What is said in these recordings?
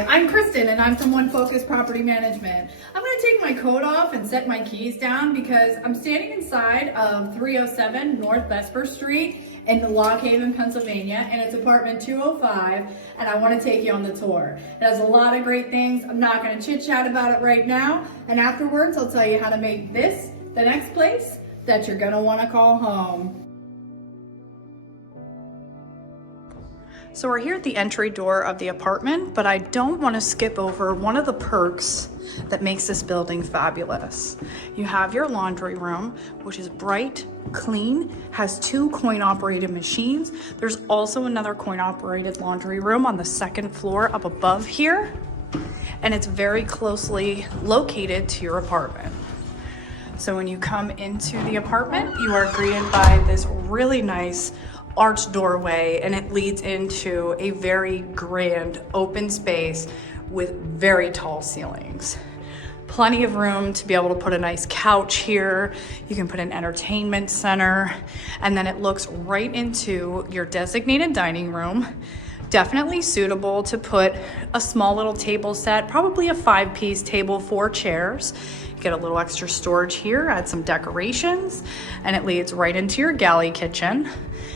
Hi, I'm Kristen and I'm from One Focus Property Management. I'm going to take my coat off and set my keys down because I'm standing inside of 307 North Vesper Street in Lock Haven, Pennsylvania, and it's apartment 205, and I want to take you on the tour. It has a lot of great things. I'm not going to chit chat about it right now, and afterwards I'll tell you how to make this the next place that you're going to want to call home. So we're here at the entry door of the apartment, but I don't want to skip over one of the perks that makes this building fabulous. You have your laundry room, which is bright, clean, has 2 coin-operated machines. There's also another coin-operated laundry room on the 2nd floor up above here, and it's very closely located to your apartment. So when you come into the apartment, you are greeted by this really nice arched doorway, and it leads into a very grand open space with very tall ceilings. Plenty of room to be able to put a nice couch here. You can put an entertainment center, and then it looks right into your designated dining room. Definitely suitable to put a small little table set, probably a 5-piece table, 4 chairs. Get a little extra storage here, add some decorations, and it leads right into your galley kitchen.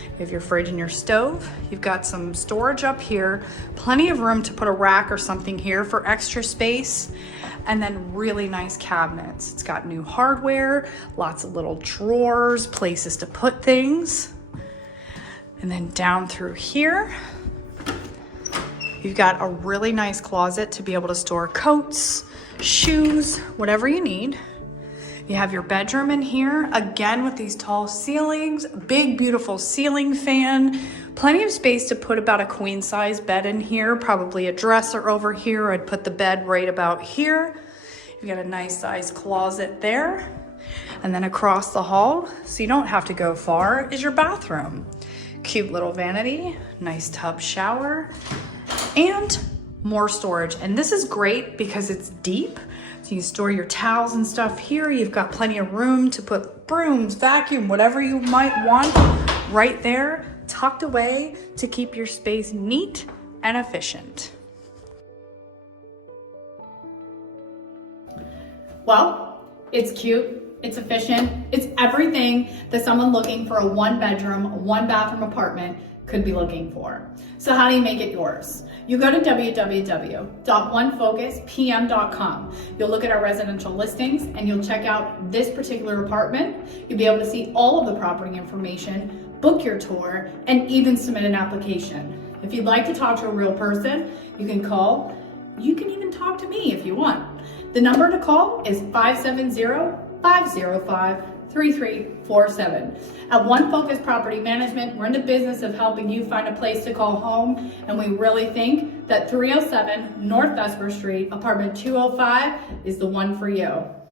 You have your fridge and your stove. You've got some storage up here, plenty of room to put a rack or something here for extra space, and then really nice cabinets. It's got new hardware, lots of little drawers, places to put things. And then down through here, you've got a really nice closet to be able to store coats, shoes, whatever you need. You have your bedroom in here, again with these tall ceilings, big beautiful ceiling fan, plenty of space to put about a queen size bed in here, probably a dresser over here. I'd put the bed right about here. You've got a nice size closet there. And then across the hall, so you don't have to go far, is your bathroom. Cute little vanity, nice tub shower, and more storage. And this is great because it's deep. So you store your towels and stuff here. You've got plenty of room to put brooms, vacuum, whatever you might want right there, tucked away to keep your space neat and efficient. Well, it's cute, it's efficient, it's everything that someone looking for a 1-bedroom, 1-bathroom apartment could be looking for. So how do you make it yours? You go to www.onefocuspm.com. You'll look at our residential listings and you'll check out this particular apartment. You'll be able to see all of the property information, book your tour, and even submit an application. If you'd like to talk to a real person, you can call. You can even talk to me if you want. The number to call is 570-505-3347. At One Focus Property Management, we're in the business of helping you find a place to call home, and we really think that 307 North Vesper Street, apartment 205 is the one for you.